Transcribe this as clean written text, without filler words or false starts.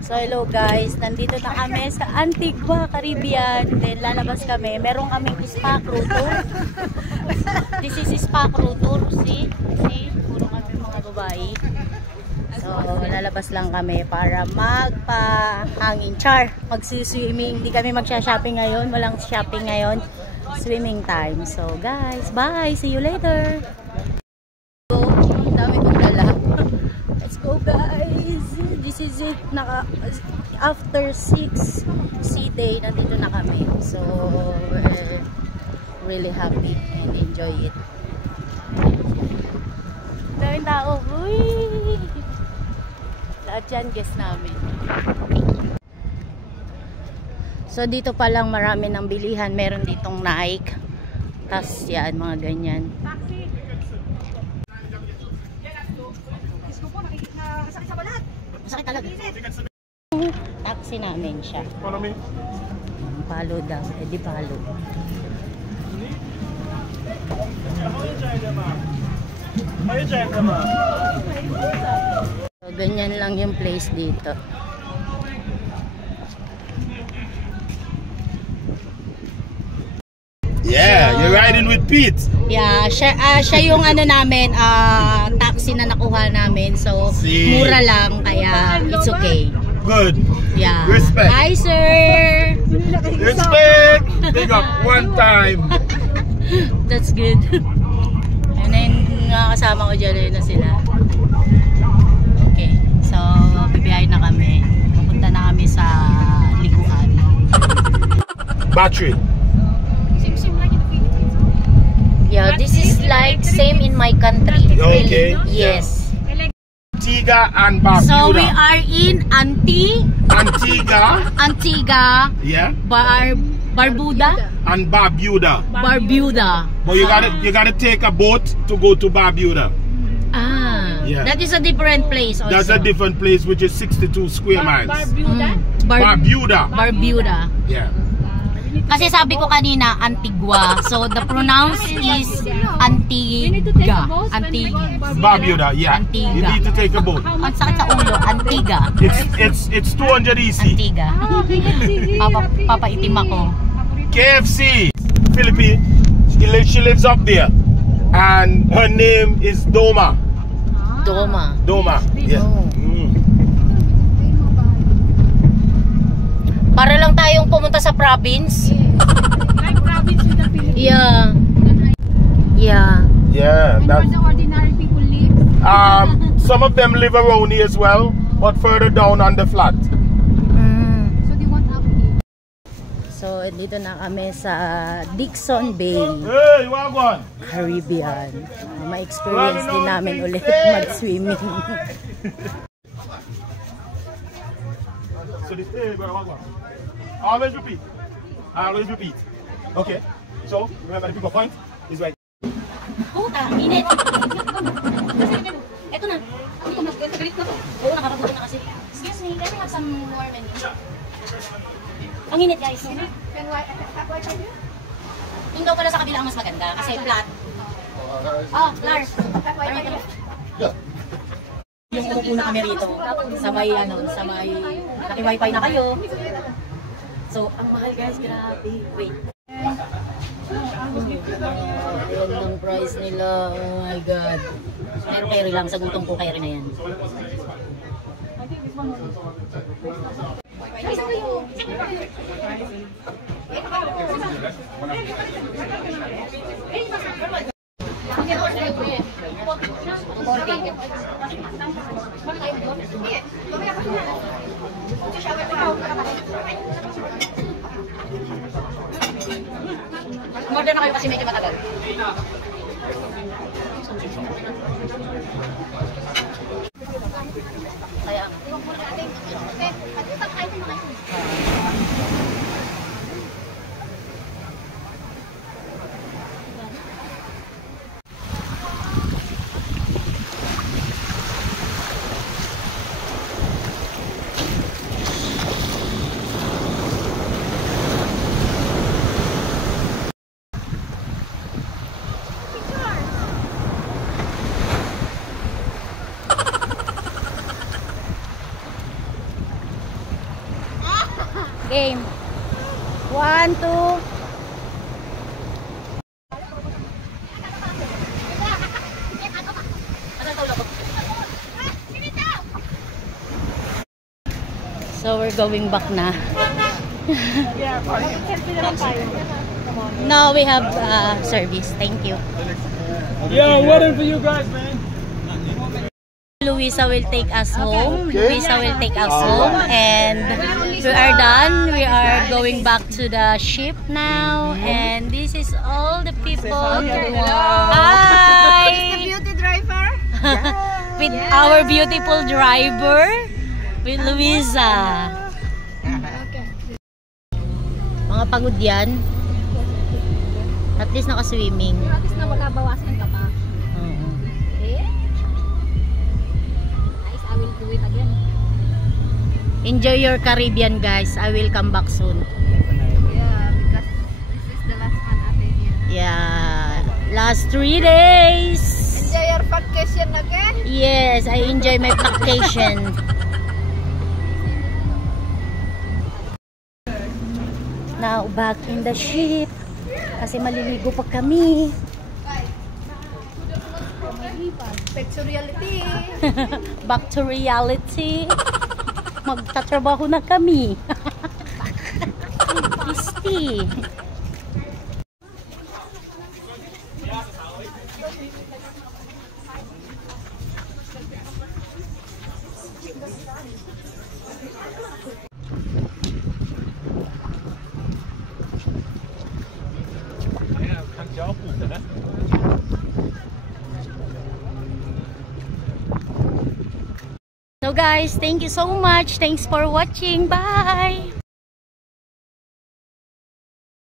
So hello guys, nandito na kami sa Antigua, Caribbean. Then lalabas kami, meron kaming spa crew tour. This is spa crew tour, see? Puro kami mga babae. So lalabas lang kami para magpa-hangin char, magsiswimming. Hindi kami magsha-shopping ngayon, walang shopping ngayon. Swimming time. So guys, bye, see you later. Dami kong dala. Let's go guys. This is it. After 6 sea day, nandito na kami. So we're really happy and enjoy it. Daming tao. Uy! Lahat yan guest namin. So dito pa lang marami ng bilihan. Meron ditong Nike. Tas yan, mga ganyan. Masakit talaga. Taxi namin siya. Palo daw. Eh di palo. So, ganyan lang yung place dito. Yeah, you're riding with Pete. Yeah, siya yung ano namin, taxi na nakuha namin. So, mura lang, kaya it's okay. Good. Yeah. Respect. Hi, sir. Respect. Big up one time. That's good. Ayun na yung kasama ko dyan, ayun na sila. Okay, so bibiyahin na kami. Pupunta na kami sa liguan. Battery. Yeah, this is like same in my country. Okay. Really. Yes. Antigua and Barbuda. So we are in Antigua. Yeah. Yeah. Barbuda. And Barbuda. Barbuda. But you gotta take a boat to go to Barbuda. Ah. Yeah. That is a different place also. That's a different place, which is 62 square miles. Barbuda. Barbuda. Yeah. Kasi sabi ko kanina, Antigua. So, the pronounce is Antigua. Barbuda, yeah. Antigua. You need to take a boat. Ang sakit sa ulo, Antigua. It's 200 EC. Antigua. Papaitim ako. KFC, Philippine. She lives up there. And her name is Doma. Doma, yeah. Para lang tayong pumunta sa province. Like province with the Philippines. Yeah. Yeah. And where the ordinary people live. Some of them live around here as well, but further down on the flat. So they want up here. So dito na kami sa Dixon Bay, Hey, wagwan. Caribbean. Ma-experience din namin ulit mag-swimming. So this, hey, bro, wagwan. Always repeat. Always repeat. Okay. So remember the pick-up point is right. Puta, init. Eto na. Oo, nakapagod na kasi. Excuse me, can I have some more menu? Ang init guys. Yung daw pala sa kabila ang mas maganda kasi flat. Oh, Lars. Yung umupo na kami rito. Sa may naki-wifi na kayo. So, ang mahal guys, grabe. Wait. Ayan ang price nila. Oh my god. Pero carry lang, sa gutong ko carry na yan. Order na kayo kasi medyo matagal. Kaya Game. 1, 2. So we're going back na. No, we have service. Thank you. Yeah, I'm waiting for you guys, man. Luisa will take us home. Luisa will take us home, and we are done. We are going back to the ship now, and this is all the people. Hi, Beauty driver. with our beautiful driver, with Luisa. Mga pagod yan. At least naka-swimming. At least na wala bawasan ka pa. Okay? Nice, I will do it again. Enjoy your Caribbean, guys. I will come back soon. Yeah, because this is the last one at here. Yeah, last 3 days. Enjoy your vacation again. Yes, I enjoy my vacation. Now back in the ship kasi maliligo pa kami. Back to reality. Back to reality. Magtatrabaho na kami. Isti. So guys, thank you so much. Thanks for watching. Bye.